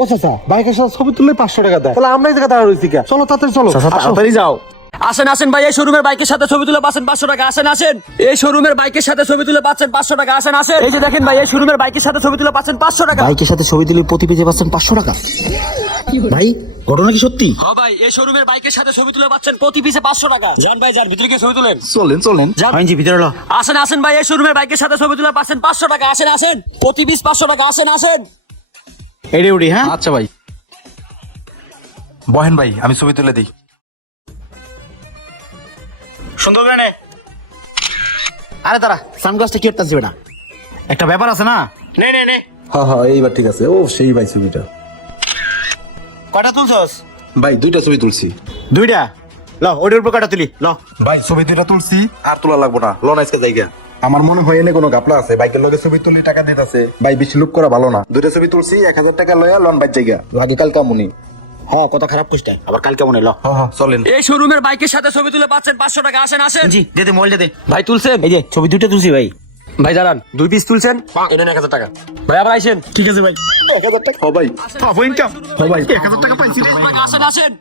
ও চাচা বাইকের সাথে ছবি তুললে 500 টাকা দেয়, তাহলে আমরা এই জায়গায় দাঁড়া রয়েছি কে? চলো তাড়াতাড়ি চলো। তাড়াতাড়ি যাও। আসেন আসেন ভাই, এই শোরুমের বাইকের সাথে ছবি তুলে পাচ্ছেন 500 টাকা। আসেন আসেন, এই শোরুমের বাইকের সাথে ছবি তুলে পাচ্ছেন 500 টাকা। আসেন আসেন, এই যে দেখেন ভাই, এই শোরুমের বাইকের সাথে ছবি তুলে পাচ্ছেন 500 টাকা। বাইকের সাথে ছবি তুলে প্রতি পেজে পাচ্ছেন 500 টাকা। ভাই ঘটনা কি সত্যি? হ্যাঁ ভাই, এই শোরুমের বাইকের সাথে ছবি তুলে পাচ্ছেন প্রতি পিসে 500 টাকা। যান ভাই যান, ভিতরে গিয়ে ছবি তুলেন। চলেন চলেন। যান। জি ভিতরে লো। আসেন আসেন ভাই, এই শোরুমের বাইকের সাথে ছবি তুলে পাচ্ছেন 500 টাকা। আসেন আসেন, প্রতি পিস 500 টাকা। আসেন আসেন। এডি উডি। হ্যাঁ আচ্ছা ভাই, বহেন ভাই, আমি ছবি তুলে দিই। সুন্দর করে নে। আরে দাঁড়া, সানগ্লাসটা কি করতেছিস বেটা? একটা ব্যাপার আছে না। নে নে নে। হ্যাঁ হ্যাঁ, এইবার ঠিক আছে। ও সেই ভাই ছবিটা। কয়টা তুলছস? ভাই 2টা ছবি তুলছি। 2টা। ল ওটার উপর কয়টা তুলি? ল। ভাই ছবি 2টা তুলছি, আর তোলা লাগবো না। লন আজকে জায়গা আমার মনে হয় এনে কোনো গাপলা আছে। বাইকের লগে ছবি তুলি টাকা দিতেছে। ভাই বেশি লুক করা ভালো না। 2টা ছবি তুলছি, 1000 টাকা লয়া লন বাইক জায়গা লাগে কাল কামুনি। হ্যাঁ কথা খারাপ কইছ তাই, আবার কালকে মনে ল। হ্যাঁ হ্যাঁ চলেন। এই শোরুমের বাইকের সাথে ছবি তুলে পাচ্ছেন 500 টাকা। আসেন আসেন। জি দে দে, মোবাইলটা দে। ভাই তুলছেন? এই যে ছবি 2টা তুলছি ভাই। ভাই দাঁড়ান, 2 পিস তুলছেন, এনেন 1000 টাকা। ভাই আবার আইসেন। ঠিক আছে ভাই। 1000 টাকা। হ্যাঁ ভাই। Half income. হ্যাঁ ভাই। 1000 টাকা পাইছি রে। আসেন আসেন।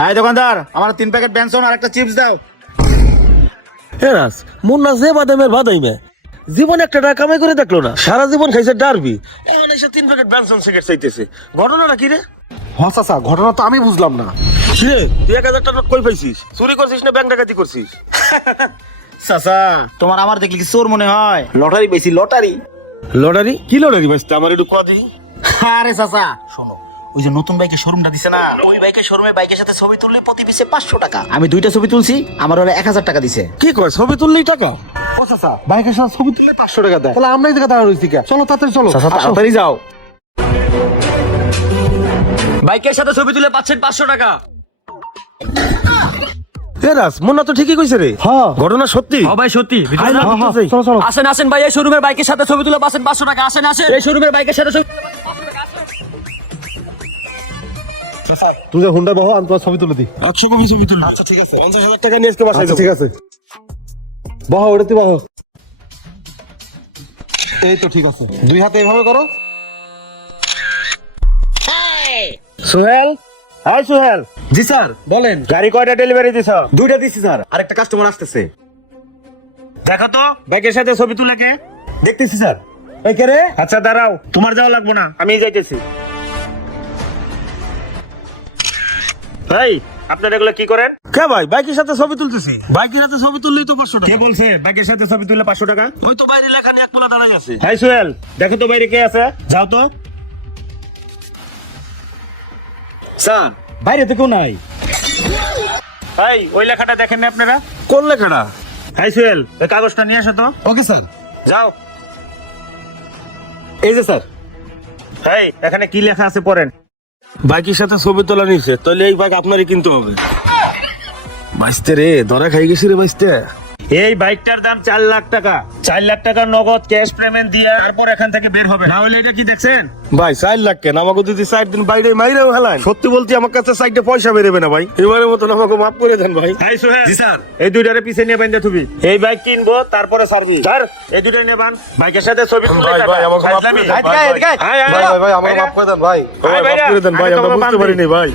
হাই দোকানদার, আমার 3 প্যাকেট বেনসন আর একটা চিপস দাও। হেরাস মুন্না যে বাদামের বাদাইমে জীবন একটা টাকা কামাই করে দেখলো না, সারা জীবন খাইছে ডারবি, এখন এসে 3 প্যাকেট বেনসন সিগারেট চাইতেছে। ঘটনাটা কি রে? হ্যাঁ চাচা, ঘটনা তো আমি বুঝলাম না। কি রে, তুই 1000 টাকা কই পাইছিস? চুরি করছিস না ব্যাংক ডাকাতি করছিস? চাচা তোমার আমার দেখলি কি চোর মনে হয়? লটারি পাইছি, লটারি। লটারি? কি লটারি ভাই? আমার একটু কয়া দিই। আরে চাচা শোনো, ওই যে নতুন বাইকের শোরুমটা দিছে না, ওই বাইকের শোরুমে বাইকের সাথে ছবি তুললে প্রতি পিসে 500 টাকা। আমি 2টা ছবি তুলছি, আমার ওরা 1000 টাকা দিছে। কি কয়, ছবি তুললেই টাকা? ও চাচা বাইকের সাথে ছবি তুললে 500 টাকা দেয়, তাহলে আমরা এই জায়গায় দাঁড়া রয়েছি কে? চলো তাড়াতাড়ি চলো। আসো। তাড়াতাড়ি যাও। বাইকের সাথে ছবি তুলে পাচ্ছেন 500 টাকা। হেরাস মুন্না তো ঠিকই কইছে রে। হ্যাঁ। ঘটনা সত্যি। হ্যাঁ ভাই সত্যি। ভিতরে আয় না, যান। হ্যাঁ, হ্যাঁ, চলো চলো। আসেন আসেন ভাই, এই শোরুমের বাইকের সাথে ছবি তুলে পাচ্ছেন 500 টাকা। আসেন আসেন, এই শোরুমের বাইকের সাথে ছবি তুমি যে হুন্ডা বহ, আমি তোমার ছবি তুলে দিই। 100 কপি ছবি তুল। আচ্ছা ঠিক আছে, 50,000 টাকা নিয়ে আজকে বাসায় আচ্ছা যাবো। ঠিক আছে, বহ ওটাতে বহ। এই তো ঠিক আছে, 2 হাতে এইভাবে করো। সোহেল, হাই সোহেল। জি স্যার বলেন। গাড়ি কয়টা ডেলিভারি দিছ? 2টা দিছি স্যার, আরেকটা কাস্টমার আসতেছে। দেখো তো বাইকের সাথে ছবি তুলে কে? দেখতেছি স্যার। এই কে রে? আচ্ছা দাঁড়াও, তোমার যাওয়া লাগবে না, আমি যাইতেছি। ভাই আপনারা এগুলো কি করেন? কে ভাই, বাইকের সাথে ছবি তুলতেছি। বাইকের সাথে ছবি তুললেই তো 500 টাকা। কে বলছে বাইকের সাথে ছবি তুললে 500 টাকা? ওই তো বাইরে লেখা নিয়ে এক মোলা দাঁড়াই আছে। হাই সোহেল, দেখো তো বাইরে কে আছে, যাও তো। স্যার বাইরে তো কেউ নাই। ভাই ওই লেখাটা দেখেন না আপনারা? কোন লেখাটা? হাই সোহেল, এই কাগজটা নিয়ে আসো তো। Okay sir. যাও। এই যে স্যার। ভাই এখানে কি লেখা আছে পড়েন। বাইকের সাথে ছবি তোলা নিছে, তাহলে এই বাইক আপনারই কিনতে হবে। বাইসতে রে, ধরা খাই গেছি রে বাইসতে। এই বাইকটার দাম 4 লাখ টাকা। 4 লাখ টাকা নগদ ক্যাশ পেমেন্ট দিয়ে তারপর এখান থেকে বের হবে। না হলে এটা কি দেখছেন? ভাই 4 লাখ কেন, আমাকে যদি 4 দিন বাইরে মাইরেও হেলান। সত্যি বলছি আমার কাছে সাইডে পয়সা বেরোবে না ভাই, এবারের মতন আমাকে মাফ করে দেন ভাই। হাই সোহেল। জি স্যার। এই 2টারে পিছে নিয়ে বাইন্দা থুবি। এই বাইক কিনবো তারপরে সার্ভিস। স্যার এই 2টাই নেবান, বাইকের সাথে ছবি তুলে ভাই, যাবেন। ভাই, আমাকে মাফ করে দেন, ভাই, ভাই। হাই, হাই, ভাই ভাই ভাই আমাকে ভাইরা। মাফ করে দেন ভাই। ভাই, মাফ করে দেন ভাই, আমি আমরা তোমাকে বুঝতে বান্ধি। পারিনি ভাই।